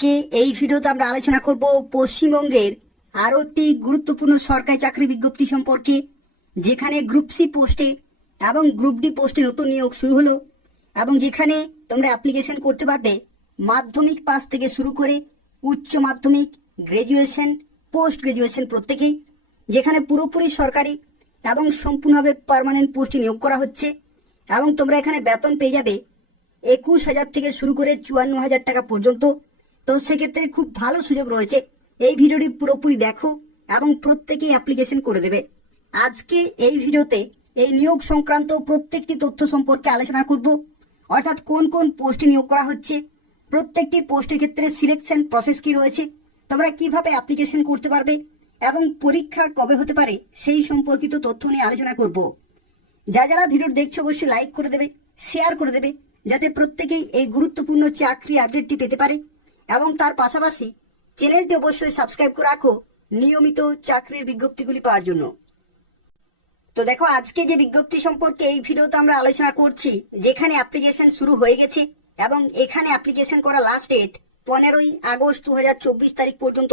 আজকে এই ভিডিওতে আমরা আলোচনা করব পশ্চিমবঙ্গের আরো একটি গুরুত্বপূর্ণ সরকারি চাকরি বিজ্ঞপ্তি সম্পর্কে, যেখানে গ্রুপ সি পোস্টে এবং গ্রুপ ডি পোস্টে নতুন নিয়োগ শুরু হলো এবং যেখানে তোমরা অ্যাপ্লিকেশন করতে পারবে মাধ্যমিক পাস থেকে শুরু করে উচ্চ মাধ্যমিক, গ্রাজুয়েশন, পোস্ট গ্রাজুয়েশন প্রত্যেকেই, যেখানে পুরোপুরি সরকারি এবং সম্পূর্ণভাবে পার্মানেন্ট পোস্টে নিয়োগ করা হচ্ছে এবং তোমরা এখানে বেতন পেয়ে যাবে 21,000 থেকে শুরু করে 54,000 টাকা পর্যন্ত। তো সেক্ষেত্রে খুব ভালো সুযোগ রয়েছে। এই ভিডিওটি পুরোপুরি দেখো এবং প্রত্যেকেই অ্যাপ্লিকেশন করে দেবে। আজকে এই ভিডিওতে এই নিয়োগ সংক্রান্ত প্রত্যেকটি তথ্য সম্পর্কে আলোচনা করব, অর্থাৎ কোন কোন পোস্টে নিয়োগ করা হচ্ছে, প্রত্যেকটি পোস্টের ক্ষেত্রে সিলেকশন প্রসেস কি রয়েছে, তোমরা কিভাবে অ্যাপ্লিকেশন করতে পারবে এবং পরীক্ষা কবে হতে পারে সেই সম্পর্কিত তথ্য নিয়ে আলোচনা করব। যারা ভিডিও দেখছো অবশ্যই লাইক করে দেবে, শেয়ার করে দেবে, যাতে প্রত্যেকেই এই গুরুত্বপূর্ণ চাকরি আপডেটটি পেতে পারে এবং তার পাশাপাশি চ্যানেলটি অবশ্যই সাবস্ক্রাইব করে রাখো নিয়মিত চাকরির বিজ্ঞপ্তিগুলি পাওয়ার জন্য। তো দেখো, আজকে যে বিজ্ঞপ্তি সম্পর্কে এই ভিডিওতে আমরা আলোচনা করছি, যেখানে অ্যাপ্লিকেশন শুরু হয়ে গেছে এবং এখানে অ্যাপ্লিকেশন করা লাস্ট ডেট 15ই আগস্ট 2024 তারিখ পর্যন্ত,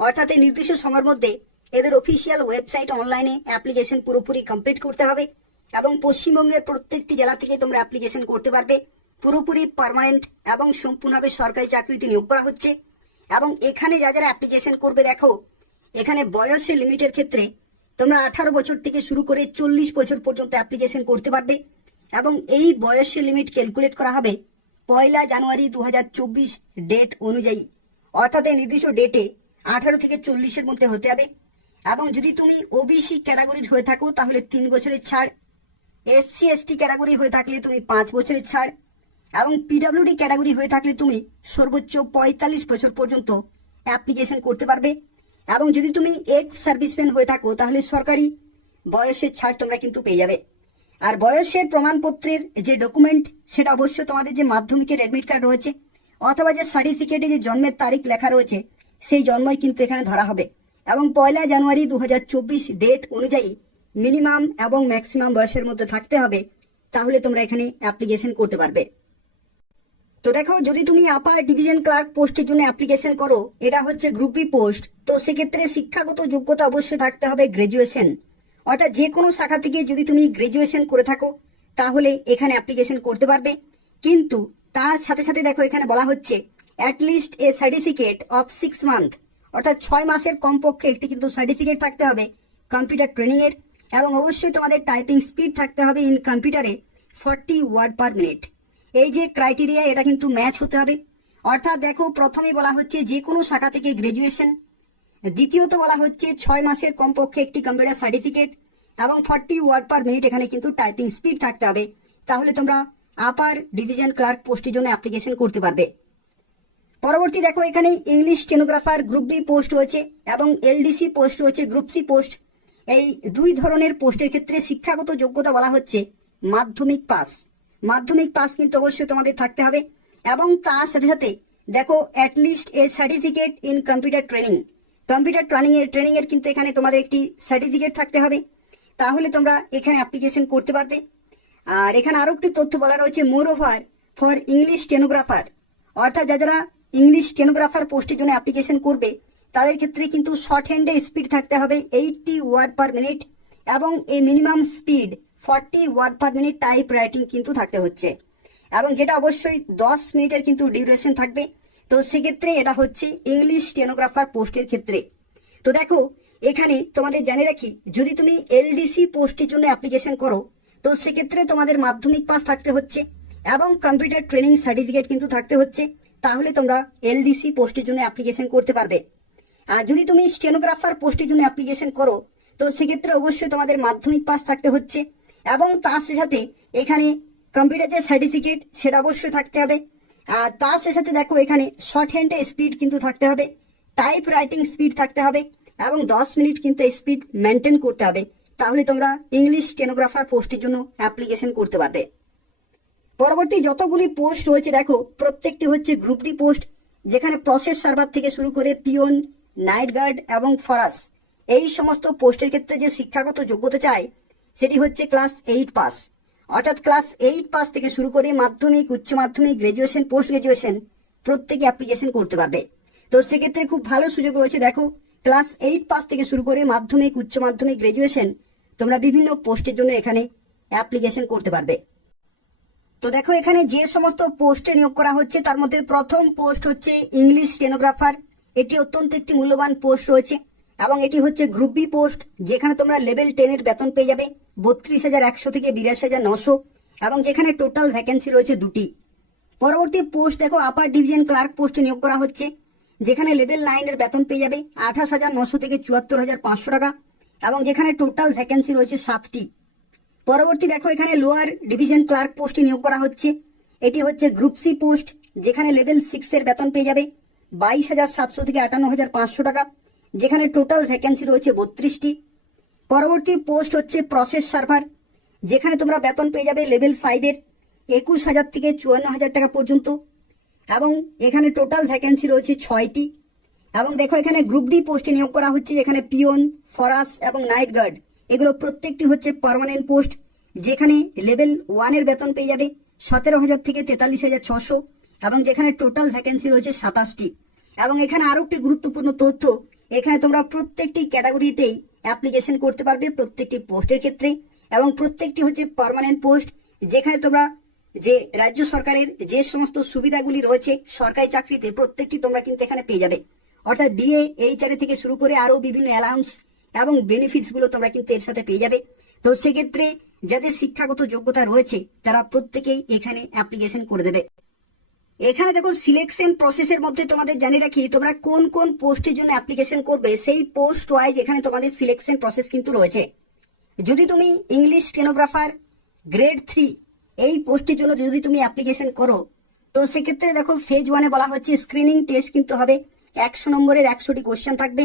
অর্থাৎ এই নির্দিষ্ট সময়ের মধ্যে এদের অফিসিয়াল ওয়েবসাইট অনলাইনে অ্যাপ্লিকেশন পুরোপুরি কমপ্লিট করতে হবে এবং পশ্চিমবঙ্গের প্রত্যেকটি জেলা থেকে তোমরা অ্যাপ্লিকেশন করতে পারবে। পুরোপুরি পার্মানেন্ট এবং সম্পূর্ণভাবে সরকারি চাকরিতে নিয়োগ করা হচ্ছে এবং এখানে যারা অ্যাপ্লিকেশন করবে, দেখো এখানে বয়সের লিমিটের ক্ষেত্রে তোমরা 18 বছর থেকে শুরু করে 40 বছর পর্যন্ত অ্যাপ্লিকেশন করতে পারবে এবং এই বয়সের লিমিট ক্যালকুলেট করা হবে 1 জানুয়ারি 2024 ডেট অনুযায়ী, অর্থাৎ এই নির্দিষ্ট ডেটে 18 থেকে 40-এর মধ্যে হতে হবে। এবং যদি তুমি ওবিসি ক্যাটাগরির হয়ে থাকো তাহলে 3 বছরের ছাড়, এসসি এসটি ক্যাটাগরি হয়ে থাকলে তুমি 5 বছরের ছাড় এবং পিডব্লিউডি ক্যাটাগরি হয়ে থাকলে তুমি সর্বোচ্চ 45 বছর পর্যন্ত অ্যাপ্লিকেশন করতে পারবে এবং যদি তুমি এক্স সার্ভিসম্যান হয়ে থাকো তাহলে সরকারি বয়সের ছাড় তোমরা কিন্তু পেয়ে যাবে। আর বয়সের প্রমাণপত্রের যে ডকুমেন্ট, সেটা অবশ্যই তোমাদের যে মাধ্যমিকের অ্যাডমিট কার্ড রয়েছে অথবা যে সার্টিফিকেটে যে জন্মের তারিখ লেখা রয়েছে সেই জন্মই কিন্তু এখানে ধরা হবে এবং 1 জানুয়ারি 2024 ডেট অনুযায়ী মিনিমাম এবং ম্যাক্সিমাম বয়সের মধ্যে থাকতে হবে, তাহলে তোমরা এখানে অ্যাপ্লিকেশন করতে পারবে। তো দেখো, যদি তুমি আপার ডিভিশন ক্লার্ক পোস্টের জন্য অ্যাপ্লিকেশন করো, এটা হচ্ছে গ্রুপ বি পোস্ট, তো সেক্ষেত্রে শিক্ষাগত যোগ্যতা অবশ্যই থাকতে হবে গ্রাজুয়েশন, অর্থাৎ যে কোনো শাখা থেকে যদি তুমি গ্রাজুয়েশন করে থাকো তাহলে এখানে অ্যাপ্লিকেশন করতে পারবে। কিন্তু তার সাথে সাথে দেখো এখানে বলা হচ্ছে at least A certificate of 6 month, অর্থাৎ 6 মাসের কমপক্ষে একটি কিন্তু সার্টিফিকেট থাকতে হবে কম্পিউটার ট্রেনিং এর এবং অবশ্যই তোমাদের টাইপিং স্পিড থাকতে হবে ইন কম্পিউটারে 40 ওয়ার্ড পার মিনিট। এই যে ক্রাইটেরিয়া, এটা কিন্তু ম্যাচ হতে হবে। অর্থাৎ দেখো, প্রথমেই বলা হচ্ছে যে কোনো শাখা থেকে গ্রাজুয়েশন, দ্বিতীয়ত বলা হচ্ছে 6 মাসের কমপক্ষে একটি কম্পিউটার সার্টিফিকেট এবং 40 ওয়ার্ড পার মিনিট এখানে কিন্তু টাইপিং স্পিড থাকতে হবে, তাহলে তোমরা আপার ডিভিশন ক্লার্ক পোস্টের জন্য অ্যাপ্লিকেশন করতে পারবে। পরবর্তী দেখো, এখানে English stenographer group B post রয়েছে এবং এলডিসি পোস্ট রয়েছে, গ্রুপ সি পোস্ট। এই দুই ধরনের পোস্টের ক্ষেত্রে শিক্ষাগত যোগ্যতা বলা হচ্ছে মাধ্যমিক পাস। মাধ্যমিক পাস কিন্তু অবশ্যই তোমাদের থাকতে হবে এবং তার সাথে সাথে দেখো at least A certificate in computer training. Computer training এর কিন্তু এখানে তোমাদের একটি সার্টিফিকেট থাকতে হবে, তাহলে তোমরা এখানে অ্যাপ্লিকেশন করতে পারবে। আর এখানে আরো একটি তথ্য বলা রয়েছে মোর ওভার ফর ইংলিশ স্টেনোগ্রাফার, অর্থাৎ যারা ইংলিশ স্টেনোগ্রাফার পোস্টের জন্য অ্যাপ্লিকেশন করবে তাদের ক্ষেত্রে কিন্তু শর্ট হ্যান্ডে স্পিড থাকতে হবে 80 ওয়ার্ড পার মিনিট এবং এই minimum speed 40 word per minute type writing কিন্তু থাকতে হচ্ছে এবং যেটা অবশ্যই 10 মিনিটের কিন্তু ডিউরেশন থাকবে। তো সেক্ষেত্রে এটা হচ্ছে ইংলিশ স্টেনোগ্রাফার পোস্টের ক্ষেত্রে। তো দেখো, এখানে তোমাদের জানিয়ে রাখি, যদি তুমি এলডিসি পোস্টের জন্য অ্যাপ্লিকেশন করো তো সেক্ষেত্রে তোমাদের মাধ্যমিক পাস থাকতে হচ্ছে এবং কম্পিউটার ট্রেনিং সার্টিফিকেট কিন্তু থাকতে হচ্ছে, তাহলে তোমরা এলডিসি পোস্টের জন্য অ্যাপ্লিকেশন করতে পারবে। আর যদি তুমি স্টেনোগ্রাফার পোস্টের জন্য অ্যাপ্লিকেশন করো তো সেক্ষেত্রে অবশ্যই তোমাদের মাধ্যমিক পাস থাকতে হচ্ছে এবং তার সাথে এখানে কম্পিউটার যে সার্টিফিকেট সেটা অবশ্যই থাকতে হবে। আর তার সাথে দেখো এখানে শর্ট হ্যান্ডে স্পিড কিন্তু থাকতে হবে, টাইপ রাইটিং স্পিড থাকতে হবে এবং 10 মিনিট কিন্তু স্পিড মেনটেন করতে হবে, তাহলে তোমরা ইংলিশ স্টেনোগ্রাফার পোস্টের জন্য অ্যাপ্লিকেশন করতে পারবে। পরবর্তী যতগুলি পোস্ট রয়েছে দেখো প্রত্যেকটি হচ্ছে গ্রুপ ডি পোস্ট, যেখানে প্রসেস সার্ভার থেকে শুরু করে পিওন, নাইট গার্ড এবং ফরাস, এই সমস্ত পোস্টের ক্ষেত্রে যে শিক্ষাগত যোগ্যতা চাই সেটি হচ্ছে ক্লাস 8 পাস, অর্থাৎ ক্লাস 8 পাস থেকে শুরু করে মাধ্যমিক, উচ্চ মাধ্যমিক, গ্রাজুয়েশন, পোস্ট গ্রাজুয়েশন প্রত্যেকে অ্যাপ্লিকেশন করতে পারবে। তো সেক্ষেত্রে খুব ভালো সুযোগ রয়েছে। দেখো, ক্লাস 8 পাস থেকে শুরু করে মাধ্যমিক, উচ্চ মাধ্যমিক, গ্রাজুয়েশন, তোমরা বিভিন্ন পোস্টের জন্য এখানে অ্যাপ্লিকেশন করতে পারবে। তো দেখো, এখানে যে সমস্ত পোস্টে নিয়োগ করা হচ্ছে তার মধ্যে প্রথম পোস্ট হচ্ছে ইংলিশ স্টেনোগ্রাফার। এটি অত্যন্ত একটি মূল্যবান পোস্ট রয়েছে এবং এটি হচ্ছে গ্রুপ বি পোস্ট, যেখানে তোমরা লেভেল 10 এর বেতন পেয়ে যাবে 32,100 থেকে 82,900 এবং যেখানে টোটাল ভ্যাকেন্সি রয়েছে 2টি। পরবর্তী পোস্ট দেখো, আপার ডিভিশন ক্লার্ক পোস্টে নিয়োগ করা হচ্ছে, যেখানে লেভেল 9 এর বেতন পেয়ে যাবে 28,900 থেকে 74,500 টাকা এবং যেখানে টোটাল ভ্যাকেন্সি রয়েছে 7টি। পরবর্তী দেখো, এখানে লোয়ার ডিভিশন ক্লার্ক পোস্টে নিয়োগ করা হচ্ছে। এটি হচ্ছে গ্রুপ সি পোস্ট, যেখানে লেভেল 6 এর বেতন পেয়ে যাবে 22,700 থেকে 58,500 টাকা, যেখানে টোটাল ভ্যাকেন্সি রয়েছে 32টি। পরবর্তী পোস্ট হচ্ছে প্রসেস সার্ভার, যেখানে তোমরা বেতন পেয়ে যাবে লেভেল 5 এর 21,000 থেকে 54,000 টাকা পর্যন্ত এবং এখানে টোটাল ভ্যাকেন্সি রয়েছে 6টি। এবং দেখো, এখানে গ্রুপ ডি পোস্টে নিয়োগ করা হচ্ছে, যেখানে পিওন, ফরাস এবং নাইট গার্ড, এগুলো প্রত্যেকটি হচ্ছে পার্মানেন্ট পোস্ট, যেখানে লেভেল 1 এর বেতন পেয়ে যাবে 17,000 থেকে 43,600 এবং যেখানে টোটাল ভ্যাকেন্সি রয়েছে 27টি। এবং এখানে আরো একটি গুরুত্বপূর্ণ তথ্য, এখানে তোমরা প্রত্যেকটি ক্যাটাগরিতেই অ্যাপ্লিকেশন করতে পারবে প্রত্যেকটি পোস্টের ক্ষেত্রে এবং প্রত্যেকটি হচ্ছে পার্মানেন্ট পোস্ট, যেখানে তোমরা যে রাজ্য সরকারের যে সমস্ত সুবিধাগুলি রয়েছে সরকারি চাকরিতে প্রত্যেকটি তোমরা কিন্তু এখানে পেয়ে যাবে। অর্থাৎ ডিএ, এইচআরএ থেকে শুরু করে আরো বিভিন্ন অ্যালাউন্স এবং বেনিফিটস গুলো তোমরা কিন্তু এর সাথে পেয়ে যাবে। তো সেক্ষেত্রে যাদের শিক্ষাগত যোগ্যতা রয়েছে তারা প্রত্যেকেই এখানে অ্যাপ্লিকেশন করে দেবে। এখানে দেখো, সিলেকশন প্রসেসের মধ্যে তোমাদের জানিয়ে রাখি, তোমরা কোন কোন পোস্টের জন্য অ্যাপ্লিকেশন করবে সেই পোস্ট ওয়াইজ এখানে তোমাদের সিলেকশন প্রসেস কিন্তু রয়েছে। যদি তুমি ইংলিশ স্টেনোগ্রাফার গ্রেড 3 এই পোস্টের জন্য যদি তুমি অ্যাপ্লিকেশন করো, তো সেক্ষেত্রে দেখো ফেজ 1-এ বলা হচ্ছে স্ক্রিনিং টেস্ট কিন্তু হবে, 100 নম্বরের 100টি কোশ্চেন থাকবে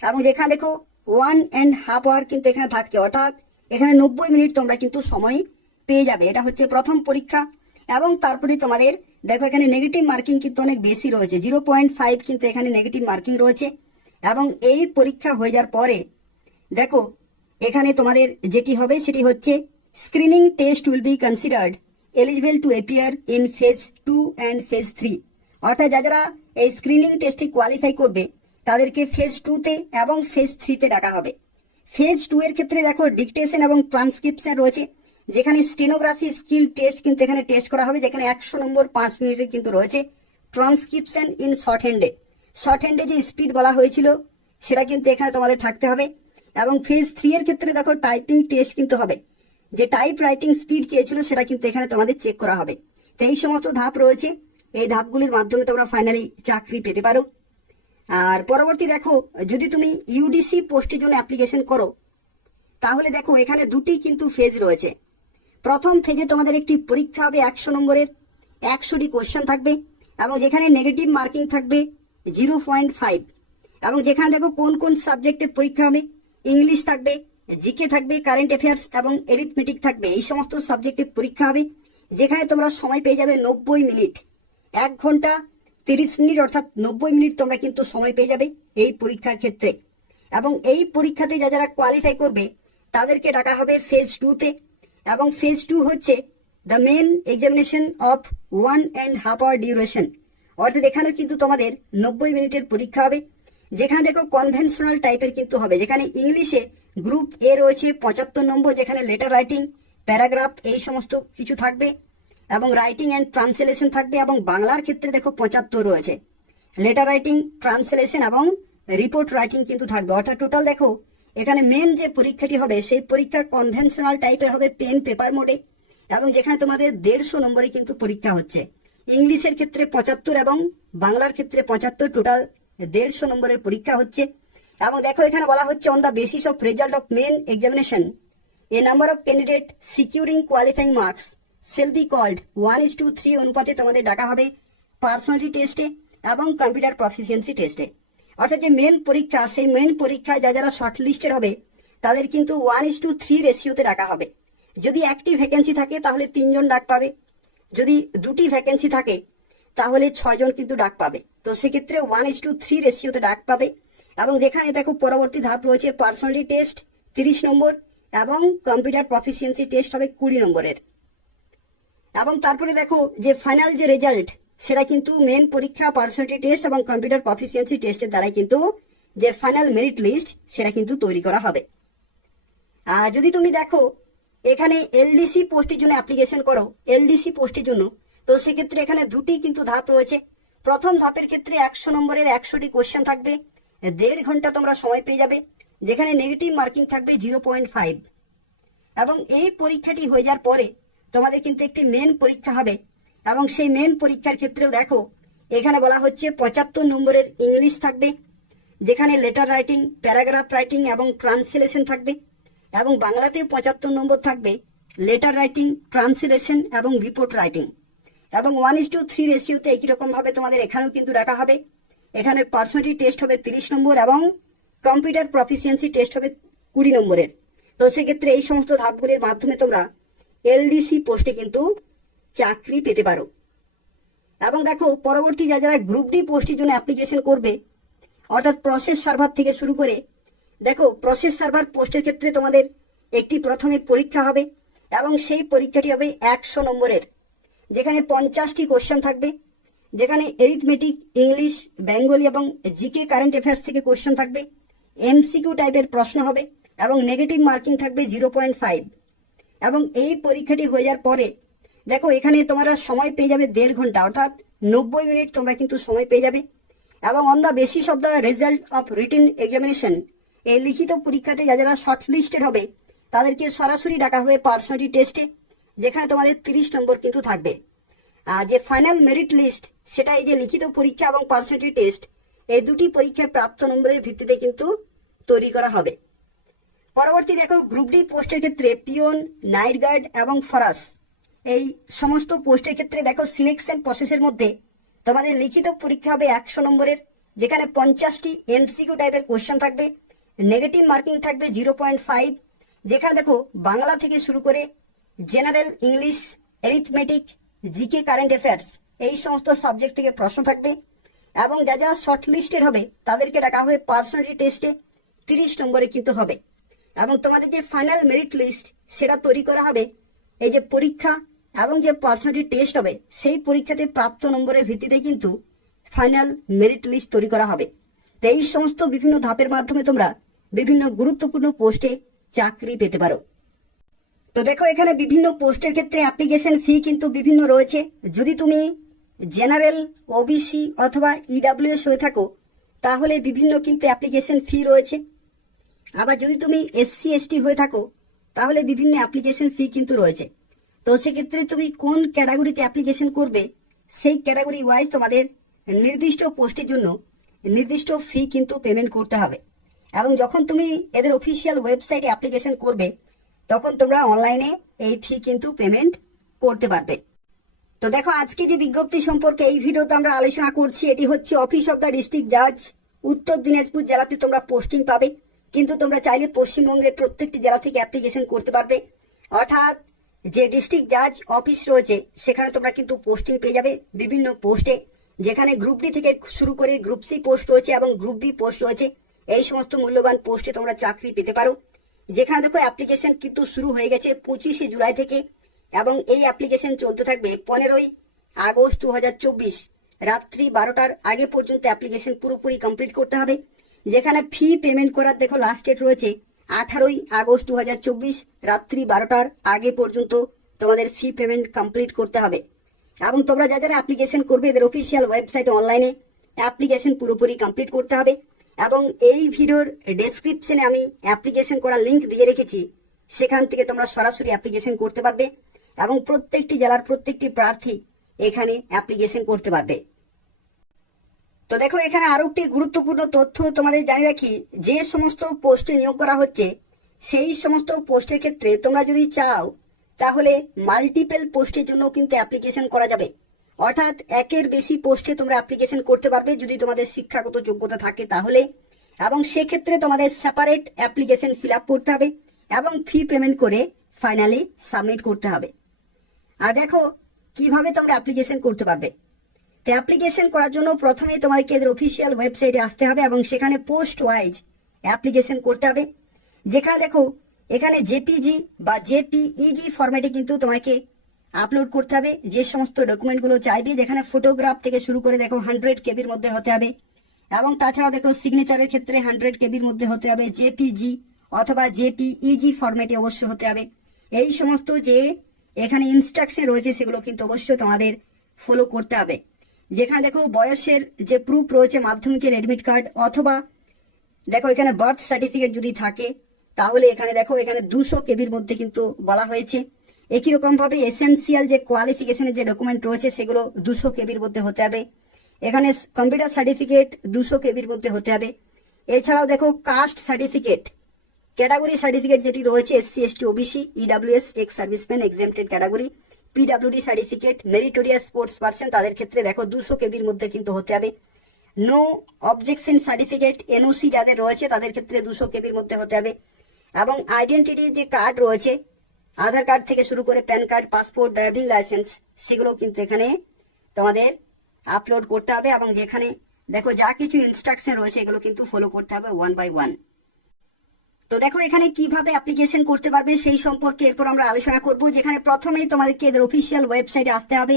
এবং যেখানে দেখো 1.5 আওয়ার কিন্তু এখানে থাকছে, অর্থাৎ এখানে 90 মিনিট তোমরা কিন্তু সময় পেয়ে যাবে। এটা হচ্ছে প্রথম পরীক্ষা এবং তারপরে তোমাদের দেখো এখানে নেগেটিভ মার্কিং কিন্তু অনেক বেশি রয়েছে, 0.5 কিন্তু এখানে নেগেটিভ মার্কিং রয়েছে। এবং এই পরীক্ষা হয়ে যাওয়ার পরে দেখো এখানে তোমাদের যেটি হবে সেটি হচ্ছে screening test will be considered eligible to appear in phase 2 and phase 3। অর্থাৎ যারা এই স্ক্রিনিং টেস্টে কোয়ালিফাই করবে তাদেরকে ফেজ 2-তে এবং ফেজ 3-তে ডাকা হবে। ফেজ 2 এর ক্ষেত্রে দেখো ডিকটেশন এবং ট্রান্সক্রিপশন রয়েছে, যেখানে স্টেনোগ্রাফি স্কিল টেস্ট কিন্তু এখানে টেস্ট করা হবে, যেখানে 100 নম্বর 5 মিনিটের কিন্তু রয়েছে। ট্রান্সক্রিপশন ইন শর্ট হ্যান্ডে যে স্পিড বলা হয়েছিল সেটা কিন্তু এখানে তোমাদের থাকতে হবে। এবং ফেজ 3 এর ক্ষেত্রে দেখো টাইপিং টেস্ট কিন্তু হবে, যে টাইপ রাইটিং স্পিড চেয়েছিল সেটা কিন্তু এখানে তোমাদের চেক করা হবে। তো এই সমস্ত ধাপ রয়েছে, এই ধাপগুলির মাধ্যমে তোমরা ফাইনালি চাকরি পেতে পারো। আর পরবর্তী দেখো, যদি তুমি ইউডিসি পোস্টের জন্য অ্যাপ্লিকেশন করো তাহলে দেখো এখানে 2টি কিন্তু ফেজ রয়েছে। প্রথম ফেজে তোমাদের একটি পরীক্ষা হবে 100 নম্বরের, 100টি কোশ্চেন থাকবে এবং যেখানে নেগেটিভ মার্কিং থাকবে 0.5 এবং যেখানে দেখো কোন কোন সাবজেক্টে পরীক্ষা হবে, ইংলিশ থাকবে, জিকে থাকবে, কারেন্ট অ্যাফেয়ার্স এবং এরিথমেটিক থাকবে। এই সমস্ত সাবজেক্টে পরীক্ষা হবে, যেখানে তোমরা সময় পেয়ে যাবে 90 মিনিট, 1 ঘন্টা 30 মিনিট, অর্থাৎ 90 মিনিট তোমরা কিন্তু সময় পেয়ে যাবে এই পরীক্ষার ক্ষেত্রে। এবং এই পরীক্ষাতে যারা কোয়ালিফাই করবে তাদেরকে ডাকা হবে ফেজ 2-তে এবং ফেজ 2 হচ্ছে the main examination of 1.5 hour duration. অর্থাৎ এখানে কিন্তু তোমাদের 90 মিনিটের পরীক্ষা হবে, যেখানে দেখো কনভেনশনাল টাইপের কিন্তু হবে, যেখানে ইংলিশে গ্রুপ এ রয়েছে 75 নম্বর, যেখানে লেটার রাইটিং, প্যারাগ্রাফ এই সমস্ত কিছু থাকবে এবং রাইটিং অ্যান্ড ট্রান্সলেশন থাকবে। এবং বাংলার ক্ষেত্রে দেখো 75 রয়েছে, লেটার রাইটিং, ট্রান্সলেশন এবং রিপোর্ট রাইটিং কিন্তু থাকবে। অর্থাৎ টোটাল দেখো এখানে মেন যে পরীক্ষাটি হবে সেই পরীক্ষা কনভেনশনাল টাইপের হবে, পেন পেপার মোডে, এবং যেখানে তোমাদের 150 নম্বরে কিন্তু পরীক্ষা হচ্ছে। ইংলিশের ক্ষেত্রে 75 এবং বাংলার ক্ষেত্রে 75, টোটাল 150 নম্বরের পরীক্ষা হচ্ছে। এবং দেখো এখানে বলা হচ্ছে on the basis of result of main examination a number of candidate securing qualifying marks shall be called 1:3 অনুপাতে তোমাদের ডাকা হবে পার্সোনালিটি টেস্টে এবং কম্পিউটার প্রফিসিয়েন্সি টেস্টে। অর্থাৎ যে মেন পরীক্ষা সেই মেন পরীক্ষায় যারা শর্ট লিস্টেড হবে তাদের কিন্তু 1:3 রেশিওতে ডাকা হবে। যদি একটি ভ্যাকেন্সি থাকে তাহলে 3 জন ডাক পাবে, যদি 2টি ভ্যাকেন্সি থাকে তাহলে 6 জন কিন্তু ডাক পাবে। তো সেক্ষেত্রে 1:3 রেশিওতে ডাক পাবে। এবং যেখানে দেখো পরবর্তী ধাপ রয়েছে পার্সোনালিটি টেস্ট 30 নম্বর এবং কম্পিউটার প্রফিসিয়েন্সি টেস্ট হবে 20 নম্বরের। এবং তারপরে দেখো যে ফাইনাল যে রেজাল্ট সেটা কিন্তু মেন পরীক্ষা, পার্সোনালিটি টেস্ট এবং কম্পিউটার প্রফিসিয়েন্সি টেস্টের দ্বারাই কিন্তু যে ফাইনাল মেরিট লিস্ট সেটা কিন্তু তৈরি করা হবে। আর যদি তুমি দেখো এখানে এলডিসি পোস্টের জন্য অ্যাপ্লিকেশন করো, এলডিসি পোস্টের জন্য, তো সেক্ষেত্রে এখানে দুটি কিন্তু ধাপ রয়েছে। প্রথম ধাপের ক্ষেত্রে 100 নম্বরের 100টি কোশ্চেন থাকবে, 1.5 ঘন্টা তোমরা সময় পেয়ে যাবে, যেখানে নেগেটিভ মার্কিং থাকবে 0.5। এবং এই পরীক্ষাটি হয়ে যাওয়ার পরে তোমাদের কিন্তু একটি মেন পরীক্ষা হবে, এবং সেই মেন পরীক্ষার ক্ষেত্রেও দেখো এখানে বলা হচ্ছে 75 নম্বরের ইংলিশ থাকবে, যেখানে লেটার রাইটিং, প্যারাগ্রাফ রাইটিং এবং ট্রান্সলেশন থাকবে, এবং বাংলাতে 75 নম্বর থাকবে লেটার রাইটিং, ট্রান্সলেশন এবং রিপোর্ট রাইটিং। এবং 1:3 রেশিওতে একই রকম ভাবে তোমাদের এখানেও কিন্তু রাখা হবে। এখানে পার্সোনালিটি টেস্ট হবে 30 নম্বর এবং কম্পিউটার প্রফিসিয়েন্সি টেস্ট হবে 20 নম্বরের। তো সেক্ষেত্রে এই সমস্ত ধাপগুলির মাধ্যমে তোমরা এলডিসি পোস্টে কিন্তু চাকরি পেতে পারো। এবং দেখো পরবর্তী যারা গ্রুপ ডি পোস্টের জন্য অ্যাপ্লিকেশন করবে, অর্থাৎ প্রসেস সার্ভার থেকে শুরু করে, দেখো প্রসেস সার্ভার পোস্টের ক্ষেত্রে তোমাদের একটি প্রথমে পরীক্ষা হবে, এবং সেই পরীক্ষাটি হবে 100 নম্বরের, যেখানে 50টি কোশ্চেন থাকবে, যেখানে এরিথমেটিক, ইংলিশ, বেঙ্গলি এবং জিকে কারেন্ট অ্যাফেয়ার্স থেকে কোশ্চেন থাকবে, এমসিকিউ টাইপের প্রশ্ন হবে এবং নেগেটিভ মার্কিং থাকবে 0.5। এবং এই পরীক্ষাটি হয়ে যাওয়ার পরে দেখো এখানে তোমরা সময় পেয়ে যাবে 1.5 ঘন্টা, অর্থাৎ 90 মিনিট তোমরা কিন্তু সময় পেয়ে যাবে। এবং on the basis of the result of written examination, এই লিখিত পরীক্ষাতে যারা শর্ট লিস্টেড হবে তাদেরকে সরাসরি ডাকা হবে পার্সোনালিটি টেস্টে, যেখানে তোমাদের 30 নম্বর কিন্তু থাকবে। আর যে ফাইনাল মেরিট লিস্ট সেটা এই যে লিখিত পরীক্ষা এবং পার্সোনালিটি টেস্ট, এই দুটি পরীক্ষায় প্রাপ্ত নম্বরের ভিত্তিতে কিন্তু তৈরি করা হবে। পরবর্তী দেখো গ্রুপ ডি পোস্টের ক্ষেত্রে পিওন, নাইট গার্ড এবং ফরাস, এই সমস্ত পোস্টের ক্ষেত্রে দেখো সিলেকশন প্রসেসের মধ্যে তোমাদের লিখিত পরীক্ষা হবে 100 নম্বরের, যেখানে 50টি এমসিকিউ টাইপের কোশ্চেন থাকবে, নেগেটিভ মার্কিং থাকবে 0.5, যেখানে দেখো বাংলা থেকে শুরু করে general, English, arithmetic, GK current affairs এই সমস্ত সাবজেক্ট থেকে প্রশ্ন থাকবে। এবং যারা শর্ট লিস্টেড হবে তাদেরকে ডাকা হবে পার্সোনালিটি টেস্টে, 30 নম্বরে কিন্তু হবে। এবং তোমাদের যে ফাইনাল মেরিট লিস্ট সেটা তৈরি করা হবে এই যে পরীক্ষা এবং যে পার্সোনালিটি টেস্ট হবে সেই পরীক্ষাতে প্রাপ্ত নম্বরের ভিত্তিতে কিন্তু ফাইনাল মেরিট লিস্ট তৈরি করা হবে। তো এই সমস্ত বিভিন্ন ধাপের মাধ্যমে তোমরা বিভিন্ন গুরুত্বপূর্ণ পোস্টে চাকরি পেতে পারো। তো দেখো এখানে বিভিন্ন পোস্টের ক্ষেত্রে অ্যাপ্লিকেশন ফি কিন্তু বিভিন্ন রয়েছে। যদি তুমি জেনারেল, ওবিসি অথবা ইডাব্লিউএস হয়ে থাকো তাহলে বিভিন্ন কিন্তু অ্যাপ্লিকেশন ফি রয়েছে। আবার যদি তুমি এসসি এসটি হয়ে থাকো তাহলে বিভিন্ন অ্যাপ্লিকেশন ফি কিন্তু রয়েছে। তো সেক্ষেত্রে তুমি কোন ক্যাটাগরিতে অ্যাপ্লিকেশন করবে সেই ক্যাটাগরি ওয়াইজ তোমাদের নির্দিষ্ট পোস্টের জন্য নির্দিষ্ট ফি কিন্তু পেমেন্ট করতে হবে। এবং যখন তুমি এদের অফিসিয়াল ওয়েবসাইটে অ্যাপ্লিকেশন করবে তখন তোমরা অনলাইনে এই ফি কিন্তু পেমেন্ট করতে পারবে। তো দেখো আজকে যে বিজ্ঞপ্তি সম্পর্কে এই ভিডিওতে আমরা আলোচনা করছি, এটি হচ্ছে অফিস অফ দ্য ডিস্ট্রিক্ট জাজ, উত্তর দিনাজপুর জেলাতে তোমরা পোস্টিং পাবে। কিন্তু তোমরা চাইলে পশ্চিমবঙ্গের প্রত্যেকটি জেলা থেকে অ্যাপ্লিকেশন করতে পারবে। অর্থাৎ যে ডিস্ট্রিক্ট জাজ অফিস রয়েছে সেখানে তোমরা কিন্তু পোস্টিং পেয়ে যাবে বিভিন্ন পোস্টে, যেখানে গ্রুপ ডি থেকে শুরু করে গ্রুপ সি পোস্ট রয়েছে এবং গ্রুপ বি পোস্ট রয়েছে। এই সমস্ত মূল্যবান পোস্টে তোমরা চাকরি পেতে পারো। যেখানে দেখো অ্যাপ্লিকেশন কিন্তু শুরু হয়ে গেছে 25শে জুলাই থেকে, এবং এই অ্যাপ্লিকেশন চলতে থাকবে 15ই আগস্ট 2024 রাত্রি 12টার আগে পর্যন্ত অ্যাপ্লিকেশন পুরোপুরি কমপ্লিট করতে হবে। যেখানে ফি পেমেন্ট করার দেখো লাস্ট ডেট রয়েছে 18ই আগস্ট 2024 রাত্রি 12টার আগে পর্যন্ত তোমাদের ফি পেমেন্ট কমপ্লিট করতে হবে। এবং তোমরা যারা অ্যাপ্লিকেশন করবে এদের অফিসিয়াল ওয়েবসাইটে অনলাইনে অ্যাপ্লিকেশন পুরোপুরি কমপ্লিট করতে হবে। এবং এই ভিডিওর ডেসক্রিপশনে আমি অ্যাপ্লিকেশন করার লিঙ্ক দিয়ে রেখেছি, সেখান থেকে তোমরা সরাসরি অ্যাপ্লিকেশন করতে পারবে এবং প্রত্যেকটি জেলার প্রত্যেকটি প্রার্থী এখানে অ্যাপ্লিকেশন করতে পারবে। তো দেখো এখানে আরো একটি গুরুত্বপূর্ণ তথ্য তোমাদের জানিয়ে রাখি, যে সমস্ত পোস্টে নিয়োগ করা হচ্ছে সেই সমস্ত পোস্টের ক্ষেত্রে তোমরা যদি চাও তাহলে মাল্টিপল পোস্টের জন্য কিন্তু অ্যাপ্লিকেশন করা যাবে। অর্থাৎ একের বেশি পোস্টে তোমরা অ্যাপ্লিকেশন করতে পারবে যদি তোমাদের শিক্ষাগত যোগ্যতা থাকে তাহলে। এবং সেক্ষেত্রে তোমাদের সেপারেট অ্যাপ্লিকেশন ফিল আপ করতে হবে এবং ফি পেমেন্ট করে ফাইনালি সাবমিট করতে হবে। আর দেখো কিভাবে তোমরা অ্যাপ্লিকেশন করতে পারবে। তো অ্যাপ্লিকেশন করার জন্য প্রথমেই তোমাদেরকে এদের অফিসিয়াল ওয়েবসাইটে আসতে হবে এবং সেখানে পোস্ট ওয়াইজ অ্যাপ্লিকেশন করতে হবে। যেখানে দেখো এখানে জেপিজি বা জেপিইজি ফরম্যাটে কিন্তু তোমাকে আপলোড করতে হবে। যে সমস্ত ডকুমেন্টগুলো চাইবে, যেখানে ফটোগ্রাফ থেকে শুরু করে দেখো 100 কেবির মধ্যে হতে হবে, এবং তাছাড়াও দেখো সিগনেচারের ক্ষেত্রে 100 কেবির মধ্যে হতে হবে, জেপিজি অথবা জেপিইজি ফরম্যাটে অবশ্য হতে হবে। এই সমস্ত যে এখানে ইনস্ট্রাকশন রয়েছে সেগুলো কিন্তু অবশ্যই তোমাদের ফলো করতে হবে। যেখানে দেখো বয়সের যে প্রুফ রয়েছে, মাধ্যমিকের অ্যাডমিট কার্ড অথবা দেখো এখানে বার্থ সার্টিফিকেট যদি থাকে তাহলে এখানে দেখো এখানে 200 কেবির মধ্যে কিন্তু বলা হয়েছে। একই রকম ভাবে এসেন্সিয়াল যে কোয়ালিফিকেশনের যে ডকুমেন্ট রয়েছে সেগুলো 200 কেবির মধ্যে হতে হবে। এখানে কম্পিউটার সার্টিফিকেট 200 কেবির মধ্যে হতে হবে। এছাড়াও দেখো কাস্ট সার্টিফিকেট, ক্যাটাগরি সার্টিফিকেট যেটি রয়েছে SC ST OBC EWS ex serviceman exempted category, PWD certificate, meritorious sports person, তাদের ক্ষেত্রে দেখো 200 কেবির মধ্যে কিন্তু হতে হবে। নো অবজেকশন সার্টিফিকেট এনওসি যাদের রয়েছে তাদের ক্ষেত্রে 200 কেবির মধ্যে হতে হবে। এবং আইডেন্টিটি যে কার্ড রয়েছে, আধার কার্ড থেকে শুরু করে pan card, passport, driving licence, সেগুলো কিন্তু এখানে তোমাদের আপলোড করতে হবে। এবং যেখানে দেখো যা কিছু ইনস্ট্রাকশন রয়েছে এগুলো কিন্তু ফলো করতে হবে 1 by 1। তো দেখো এখানে কিভাবে অ্যাপ্লিকেশন করতে পারবে সেই সম্পর্কে এরপর আমরা আলোচনা করব। যেখানে প্রথমেই তোমাদেরকে এদের অফিসিয়াল ওয়েবসাইটে আসতে হবে,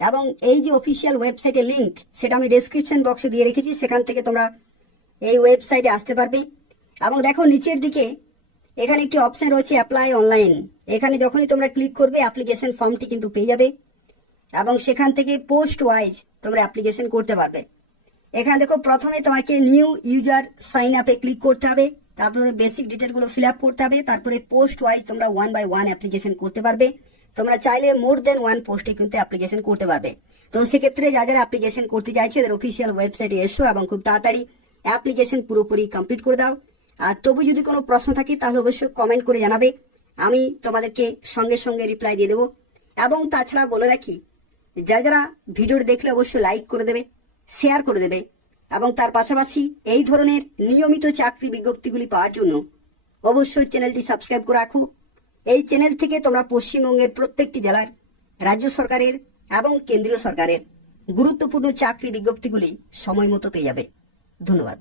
এবং এই যে অফিসিয়াল ওয়েবসাইটের লিংক সেটা আমি ডেসক্রিপশন বক্সে দিয়ে রেখেছি, সেখান থেকে তোমরা এই ওয়েবসাইটে আসতে পারবে। এবং দেখো নিচের দিকে এখানে একটি অপশন রয়েছে অ্যাপ্লাই অনলাইন। এখানে যখনই তোমরা ক্লিক করবে অ্যাপ্লিকেশন ফর্মটি কিন্তু পেয়ে যাবে, এবং সেখান থেকে পোস্ট ওয়াইজ তোমরা অ্যাপ্লিকেশন করতে পারবে। এখানে দেখো প্রথমে তোমাকে নিউ ইউজার সাইন আপে ক্লিক করতে হবে, তারপরে বেসিক ডিটেলগুলো ফিল আপ করতে হবে, তারপরে পোস্ট ওয়াইজ তোমরা 1 by 1 অ্যাপ্লিকেশন করতে পারবে। তোমরা চাইলে মোর দেন 1 পোস্টে কিন্তু অ্যাপ্লিকেশন করতে পারবে। তো সেক্ষেত্রে যারা অ্যাপ্লিকেশন করতে চাইছো এদের অফিসিয়াল ওয়েবসাইটে এসো এবং খুব তাড়াতাড়ি অ্যাপ্লিকেশন পুরোপুরি কমপ্লিট করে দাও। আর তবু যদি কোনো প্রশ্ন থাকে তাহলে অবশ্যই কমেন্ট করে জানাবে, আমি তোমাদেরকে সঙ্গে সঙ্গে রিপ্লাই দিয়ে দেবো। এবং তাছাড়া বলে রাখি, যারা যারা ভিডিওটি দেখলে অবশ্যই লাইক করে দেবে, শেয়ার করে দেবে, এবং তার পাশাপাশি এই ধরনের নিয়মিত চাকরি বিজ্ঞপ্তিগুলি পাওয়ার জন্য অবশ্যই চ্যানেলটি সাবস্ক্রাইব করে রাখো। এই চ্যানেল থেকে তোমরা পশ্চিমবঙ্গের প্রত্যেকটি জেলার, রাজ্য সরকারের এবং কেন্দ্রীয় সরকারের গুরুত্বপূর্ণ চাকরি বিজ্ঞপ্তিগুলি সময় মতো পেয়ে যাবে। ধন্যবাদ।